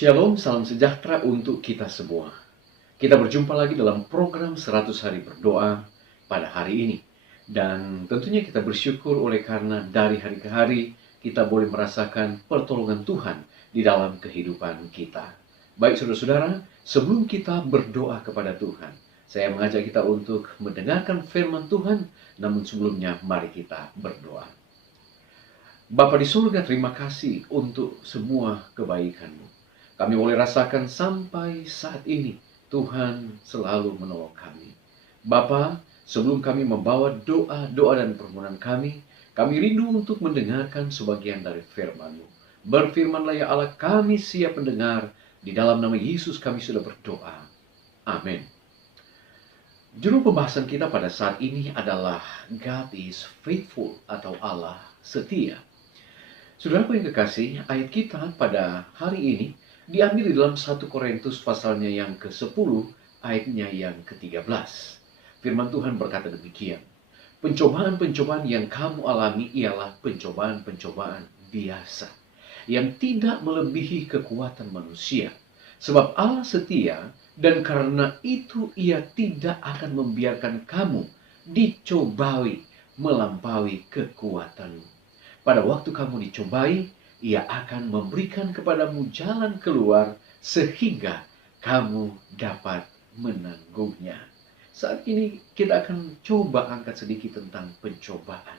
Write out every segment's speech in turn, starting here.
Shalom, salam sejahtera untuk kita semua. Kita berjumpa lagi dalam program 100 hari berdoa pada hari ini. Dan tentunya kita bersyukur oleh karena dari hari ke hari kita boleh merasakan pertolongan Tuhan di dalam kehidupan kita. Baik saudara-saudara, sebelum kita berdoa kepada Tuhan, saya mengajak kita untuk mendengarkan firman Tuhan, namun sebelumnya mari kita berdoa. Bapa di surga, terima kasih untuk semua kebaikan-Mu. Kami boleh rasakan sampai saat ini, Tuhan selalu menolong kami. Bapa, sebelum kami membawa doa-doa dan permohonan kami rindu untuk mendengarkan sebagian dari firman-Mu. Berfirmanlah ya Allah, kami siap mendengar. Di dalam nama Yesus kami sudah berdoa. Amin. Judul pembahasan kita pada saat ini adalah God is faithful atau Allah setia. Saudaraku yang kekasih, ayat kita pada hari ini diambil di dalam 1 Korintus pasalnya yang ke-10, ayatnya yang ke-13. Firman Tuhan berkata demikian, pencobaan-pencobaan yang kamu alami ialah pencobaan-pencobaan biasa, yang tidak melebihi kekuatan manusia. Sebab Allah setia, dan karena itu Ia tidak akan membiarkan kamu dicobai melampaui kekuatanmu. Pada waktu kamu dicobai, Ia akan memberikan kepadamu jalan keluar sehingga kamu dapat menanggungnya. Saat ini kita akan coba angkat sedikit tentang pencobaan.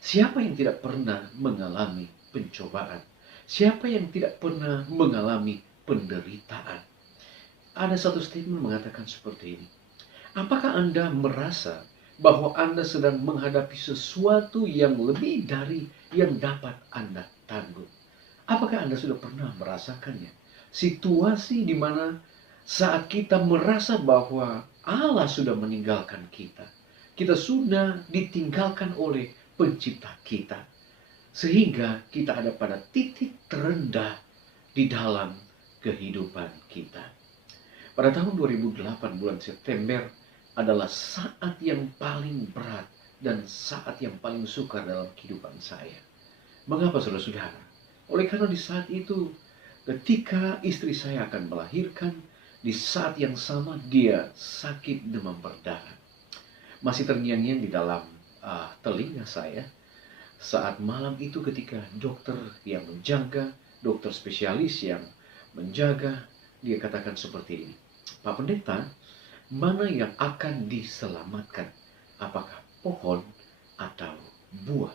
Siapa yang tidak pernah mengalami pencobaan? Siapa yang tidak pernah mengalami penderitaan? Ada satu statement mengatakan seperti ini. Apakah Anda merasa bahwa Anda sedang menghadapi sesuatu yang lebih dari yang dapat Anda tanggung? Apakah Anda sudah pernah merasakannya? Situasi di mana saat kita merasa bahwa Allah sudah meninggalkan kita. Kita sudah ditinggalkan oleh pencipta kita. Sehingga kita ada pada titik terendah di dalam kehidupan kita. Pada tahun 2008 bulan September adalah saat yang paling berat dan saat yang paling sukar dalam kehidupan saya. Mengapa saudara-saudara? Oleh karena di saat itu ketika istri saya akan melahirkan, di saat yang sama dia sakit demam berdarah. Masih terngiang-ngiang di dalam telinga saya saat malam itu ketika dokter yang menjaga, dokter spesialis yang menjaga, dia katakan seperti ini, Pak Pendeta, mana yang akan diselamatkan? Apakah pohon atau buah?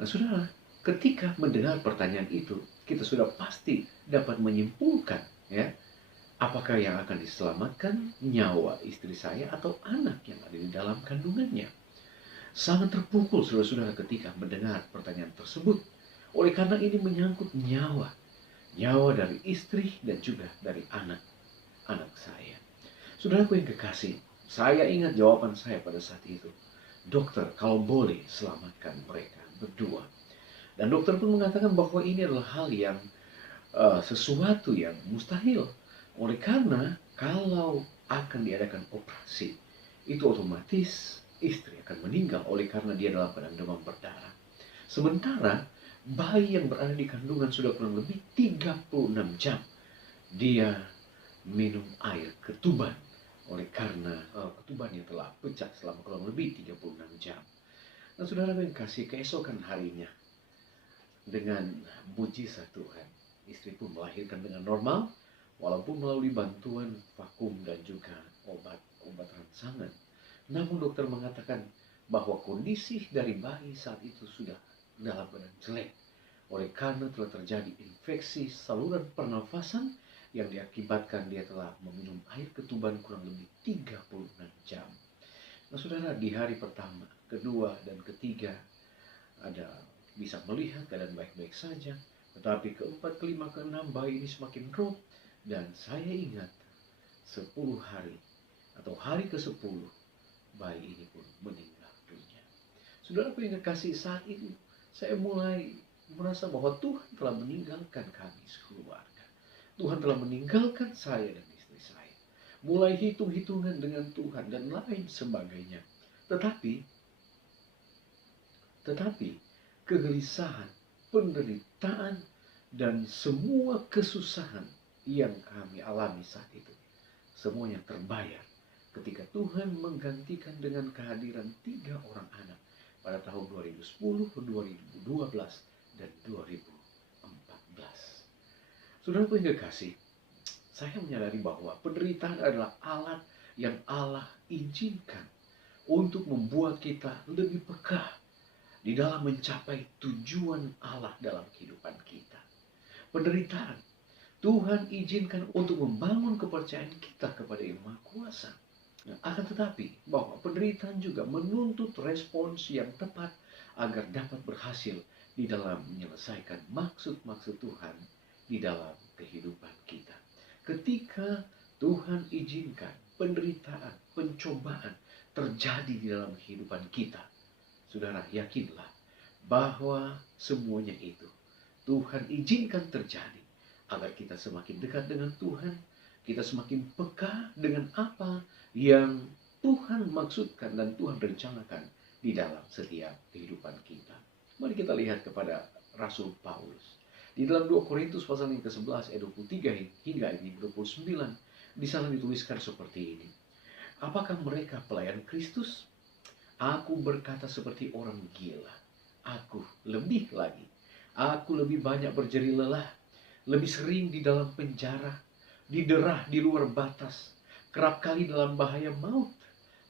Nah saudara, ketika mendengar pertanyaan itu, kita sudah pasti dapat menyimpulkan, ya, apakah yang akan diselamatkan nyawa istri saya atau anak yang ada di dalam kandungannya. Sangat terpukul saudara-saudara ketika mendengar pertanyaan tersebut. Oleh karena ini menyangkut nyawa dari istri dan juga dari anak saya. Saudaraku yang kekasih, saya ingat jawaban saya pada saat itu. Dokter, kalau boleh selamatkan mereka berdua. Dan dokter pun mengatakan bahwa ini adalah hal yang sesuatu yang mustahil. Oleh karena kalau akan diadakan operasi, itu otomatis istri akan meninggal oleh karena dia dalam keadaan demam berdarah. Sementara bayi yang berada di kandungan sudah kurang lebih 36 jam. Dia minum air ketuban oleh karena ketubannya telah pecah selama kurang lebih 36 jam. Nah saudara yang kasih, keesokan harinya dengan mujizat Tuhan, istri pun melahirkan dengan normal, walaupun melalui bantuan vakum dan juga obat rangsangan. Namun dokter mengatakan bahwa kondisi dari bayi saat itu sudah dalam keadaan jelek, oleh karena telah terjadi infeksi saluran pernafasan yang diakibatkan dia telah meminum air ketuban kurang lebih 36 jam. Nah saudara, di hari pertama, kedua, dan ketiga ada bisa melihat keadaan baik-baik saja. Tetapi keempat, kelima, keenam bayi ini semakin drop. Dan saya ingat 10 hari atau hari ke-10 bayi ini pun meninggal dunia. Saudaraku yang kekasih, saat itu saya mulai merasa bahwa Tuhan telah meninggalkan kami sekeluarga. Tuhan telah meninggalkan saya dan istri saya. Mulai hitung-hitungan dengan Tuhan dan lain sebagainya. Tetapi kegelisahan, penderitaan, dan semua kesusahan yang kami alami saat itu, semuanya terbayar ketika Tuhan menggantikan dengan kehadiran 3 orang anak pada tahun 2010, 2012, dan 2014. Saudaraku yang kekasih, saya menyadari bahwa penderitaan adalah alat yang Allah izinkan untuk membuat kita lebih peka di dalam mencapai tujuan Allah dalam kehidupan kita. Penderitaan Tuhan izinkan untuk membangun kepercayaan kita kepada Yang Maha Kuasa. Nah, akan tetapi bahwa penderitaan juga menuntut respons yang tepat agar dapat berhasil di dalam menyelesaikan maksud-maksud Tuhan di dalam kehidupan kita. Ketika Tuhan izinkan penderitaan, pencobaan terjadi di dalam kehidupan kita, saudara, yakinlah bahwa semuanya itu Tuhan izinkan terjadi agar kita semakin dekat dengan Tuhan, kita semakin peka dengan apa yang Tuhan maksudkan dan Tuhan rencanakan di dalam setiap kehidupan kita. Mari kita lihat kepada Rasul Paulus. Di dalam 2 Korintus pasal yang ke-11 ayat 23 hingga ayat 29, di sana dituliskan seperti ini. Apakah mereka pelayan Kristus? Aku berkata seperti orang gila. Aku lebih lagi. Aku lebih banyak berjeri lelah, lebih sering di dalam penjara, diderah di luar batas, kerap kali dalam bahaya maut.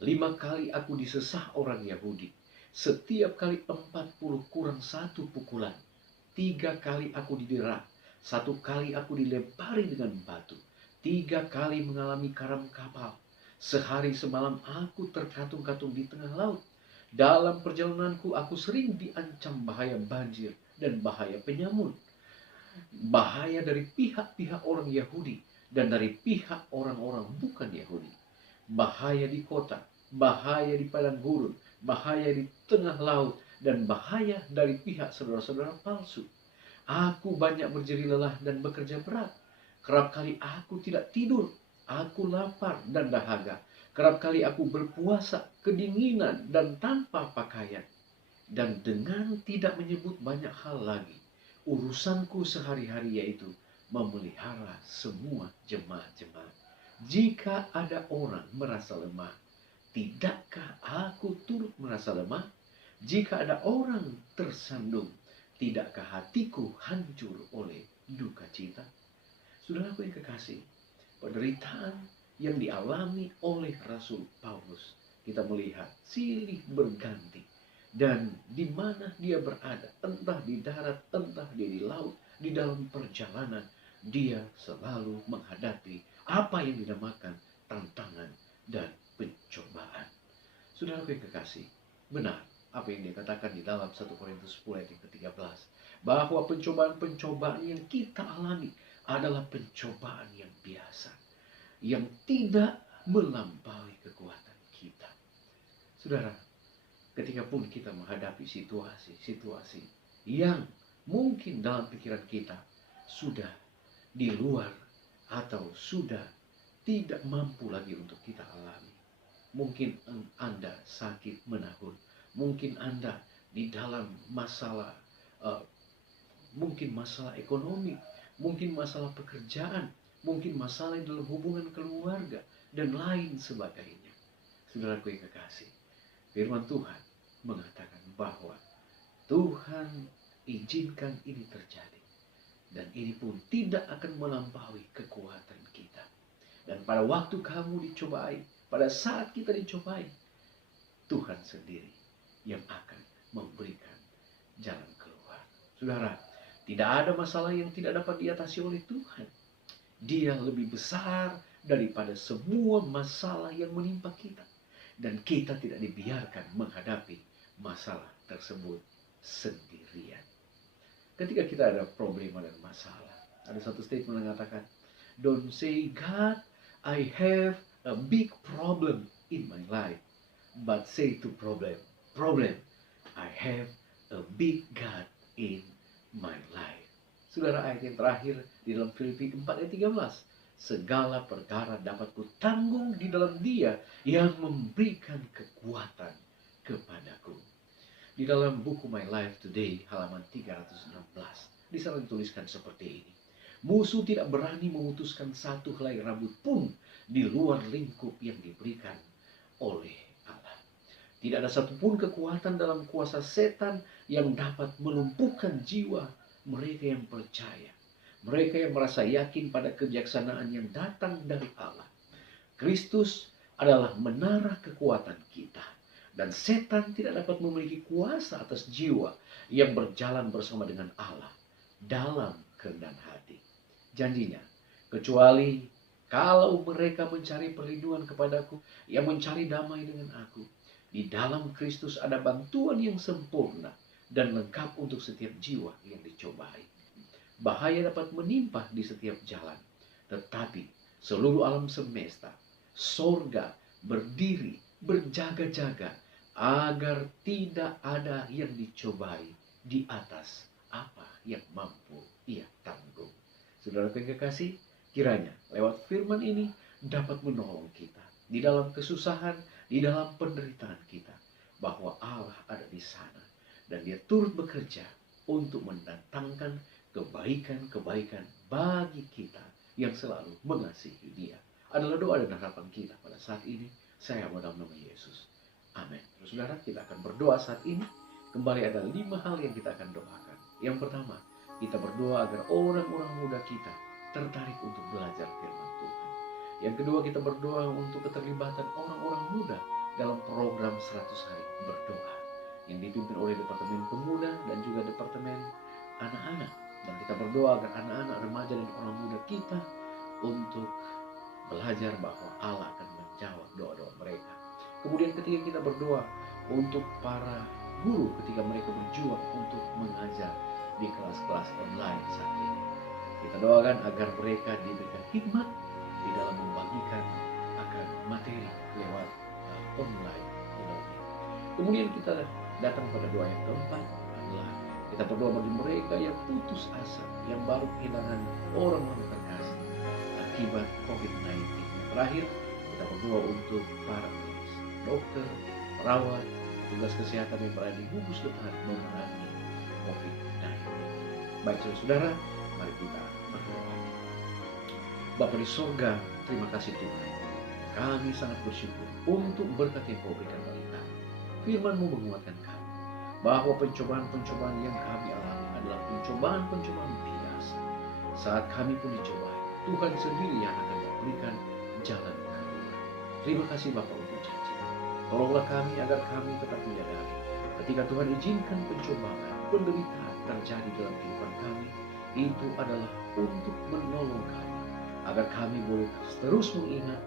5 kali aku disesah orang Yahudi, setiap kali 40 kurang 1 pukulan. 3 kali aku diderah, 1 kali aku dilempari dengan batu, 3 kali mengalami karam kapal. Sehari semalam aku terkatung-katung di tengah laut. Dalam perjalananku aku sering diancam bahaya banjir dan bahaya penyamun. Bahaya dari pihak-pihak orang Yahudi dan dari pihak orang-orang bukan Yahudi. Bahaya di kota, bahaya di padang gurun, bahaya di tengah laut, dan bahaya dari pihak saudara-saudara palsu. Aku banyak berjeri lelah dan bekerja berat. Kerap kali aku tidak tidur, aku lapar dan dahaga. Kerap kali aku berpuasa, kedinginan, dan tanpa pakaian. Dan dengan tidak menyebut banyak hal lagi, urusanku sehari-hari yaitu memelihara semua jemaat-jemaat. Jika ada orang merasa lemah, tidakkah aku turut merasa lemah? Jika ada orang tersandung, tidakkah hatiku hancur oleh duka cita? Saudaraku yang kekasih, penderitaan yang dialami oleh Rasul Paulus, kita melihat silih berganti. Dan di mana dia berada, entah di darat, entah dia di laut, di dalam perjalanan, dia selalu menghadapi apa yang dinamakan tantangan dan pencobaan. Saudaraku yang kekasih, benar apa yang dikatakan di dalam 1 Korintus 10 ayat ke-13, bahwa pencobaan-pencobaan yang kita alami adalah pencobaan yang biasa, yang tidak melampaui kekuatan kita. Saudara, ketika pun kita menghadapi situasi-situasi yang mungkin dalam pikiran kita sudah di luar atau sudah tidak mampu lagi untuk kita alami. Mungkin Anda sakit menahun, mungkin Anda di dalam masalah, mungkin masalah ekonomi, mungkin masalah pekerjaan, mungkin masalah dalam hubungan keluarga, dan lain sebagainya. Saudaraku yang kekasih, firman Tuhan mengatakan bahwa Tuhan izinkan ini terjadi. Dan ini pun tidak akan melampaui kekuatan kita. Dan pada waktu kamu dicobai, pada saat kita dicobai, Tuhan sendiri yang akan memberikan jalan keluar. Saudara, tidak ada masalah yang tidak dapat diatasi oleh Tuhan. Dia lebih besar daripada semua masalah yang menimpa kita. Dan kita tidak dibiarkan menghadapi masalah tersebut sendirian. Ketika kita ada problema dan masalah, ada satu statement yang mengatakan, "Don't say, God, I have a big problem in my life, but say to problem, I have a big God in my life." Saudara, ayat yang terakhir di dalam Filipi 4 ayat 13, "Segala perkara dapat kutanggung di dalam Dia yang memberikan kekuatan kepadaku." Di dalam buku My Life Today halaman 316, di sana dituliskan seperti ini. Musuh tidak berani memutuskan satu helai rambut pun di luar lingkup yang diberikan oleh Allah. Tidak ada satupun kekuatan dalam kuasa setan yang dapat melumpuhkan jiwa mereka yang percaya. Mereka yang merasa yakin pada kebijaksanaan yang datang dari Allah. Kristus adalah menara kekuatan kita. Dan setan tidak dapat memiliki kuasa atas jiwa yang berjalan bersama dengan Allah dalam kerendahan hati. Janjinya, kecuali kalau mereka mencari perlindungan kepadaku, yang mencari damai dengan aku, di dalam Kristus ada bantuan yang sempurna dan lengkap untuk setiap jiwa yang dicobai. Bahaya dapat menimpa di setiap jalan, tetapi seluruh alam semesta, sorga berdiri berjaga-jaga agar tidak ada yang dicobai di atas apa yang mampu ia tanggung. Saudara yang kekasih, kiranya lewat firman ini dapat menolong kita di dalam kesusahan, di dalam penderitaan kita, bahwa Allah ada di sana dan Dia turut bekerja untuk mendatangkan kebaikan-kebaikan bagi kita yang selalu mengasihi Dia. Adalah doa dan harapan kita pada saat ini. Saya dalam nama Yesus. Amin. Saudara, kita akan berdoa saat ini. Kembali ada 5 hal yang kita akan doakan. Yang pertama, kita berdoa agar orang-orang muda kita tertarik untuk belajar firman Tuhan. Yang kedua, kita berdoa untuk keterlibatan orang-orang muda dalam program 100 hari berdoa yang dipimpin oleh Departemen Pemuda dan juga Departemen Anak-anak. Dan kita berdoa agar anak-anak, remaja, dan orang muda kita untuk belajar bahwa Allah akan menjawab doa-doa mereka. Kemudian ketika kita berdoa untuk para guru ketika mereka berjuang untuk mengajar di kelas-kelas online saat ini. Kita doakan agar mereka diberikan hikmat di dalam membagikan akan materi lewat online. Kemudian kita datang pada doa yang keempat adalah kita berdoa bagi mereka yang putus asa, yang baru kehilangan orang-orang terkasih akibat COVID-19. Terakhir, kita berdoa untuk para medis, dokter, perawat, tugas kesehatan yang berada di gugus depan memerangi COVID-19. Baik saudara, mari kita berdoa. Bapa di sorga, terima kasih Tuhan. Kami sangat bersyukur untuk berkat yang Kau berikan bagi kami. Firman-Mu menguatkan kami bahwa pencobaan-pencobaan yang kami alami adalah pencobaan-pencobaan biasa. Saat kami pun dicobai, Tuhan sendiri yang akan memberikan jalan keluar. Terima kasih Bapa untuk janji. Tolonglah kami agar kami tetap menyadari ketika Tuhan izinkan pencobaan, penderitaan terjadi dalam kehidupan kami, itu adalah untuk menolong kami agar kami boleh terus mengingat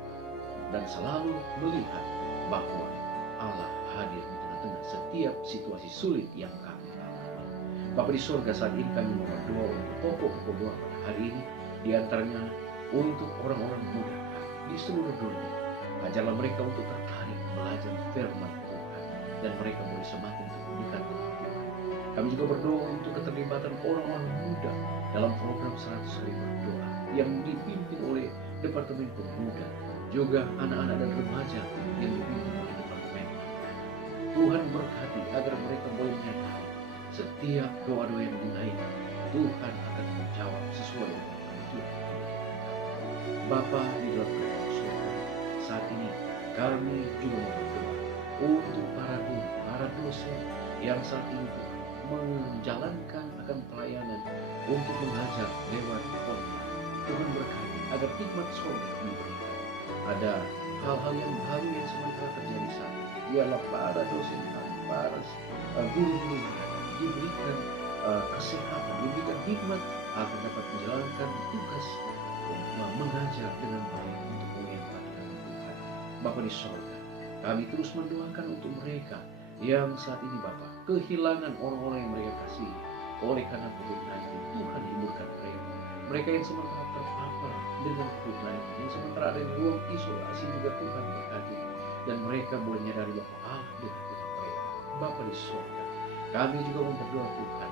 dan selalu melihat bahwa Allah hadir di tengah-tengah setiap situasi sulit yang kami alami. Bapa di surga, saat ini kami mau berdoa untuk pokok-pokok doa pada hari ini, di antaranya untuk orang-orang muda di seluruh dunia. Ajarlah mereka untuk tertarik belajar firman Tuhan dan mereka boleh semakin dekat dengan Tuhan. Kami juga berdoa untuk keterlibatan orang-orang muda dalam program 100 hari berdoa yang dipimpin oleh Departemen Pemuda, juga anak-anak dan remaja yang dipimpin oleh Departemen Anak-anak. Tuhan berkati agar mereka boleh menyadari setiap doa-doa yang dinaikkan, Tuhan akan menjawab sesuai dengan kebutuhan. Bapa di dalam kerajaan surga, saat ini kami juga mau berdoa untuk para guru, para dosen yang saat ini menjalankan akan pelayanan untuk mengajar lewat online. Tuhan berkati agar hikmat surga diberikan. Ada hal-hal yang baru yang sementara terjadi saat ini. Ialah para dosen kami, para guru-guru diberikan kesehatan, diberikan hikmat agar dapat menjalankan tugas mengajar dengan baik untuk memuliakan nama Tuhan. Bapa di sorga, kami terus mendoakan untuk mereka yang saat ini Bapa kehilangan orang-orang yang mereka kasihi oleh karena COVID-19. Tuhan hiburkan mereka. Mereka yang sementara terpapar dengan COVID-19, yang sementara ada di ruang isolasi juga Tuhan berkati. Dan mereka boleh menyadari bahwa Allah dekat dengan mereka. Bapa di sorga, kami juga berdoa Tuhan,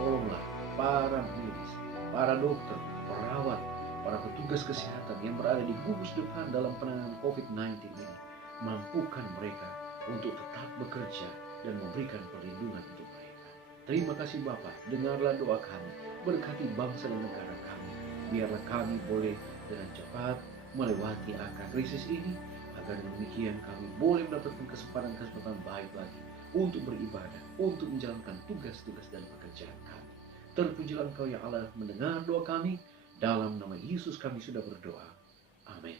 tolonglah para medis, para dokter, perawat, para petugas kesehatan yang berada di gugus depan dalam penanganan COVID-19 ini. Mampukan mereka untuk tetap bekerja dan memberikan perlindungan untuk mereka. Terima kasih Bapa, dengarlah doa kami, berkati bangsa dan negara kami. Biarlah kami boleh dengan cepat melewati angka krisis ini, agar demikian kami boleh mendapatkan kesempatan-kesempatan baik lagi untuk beribadah, untuk menjalankan tugas-tugas dan pekerjaan kami. Terpujilah Engkau ya Allah mendengar doa kami. Dalam nama Yesus kami sudah berdoa. Amin.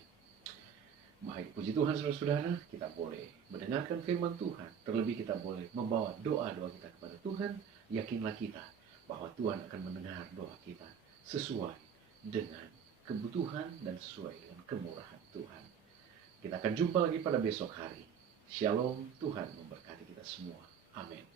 Baik, puji Tuhan saudara-saudara, kita boleh mendengarkan firman Tuhan. Terlebih kita boleh membawa doa-doa kita kepada Tuhan. Yakinlah kita bahwa Tuhan akan mendengar doa kita sesuai dengan kebutuhan dan sesuai dengan kemurahan Tuhan. Kita akan jumpa lagi pada besok hari. Shalom, Tuhan memberkati kita semua. Amin.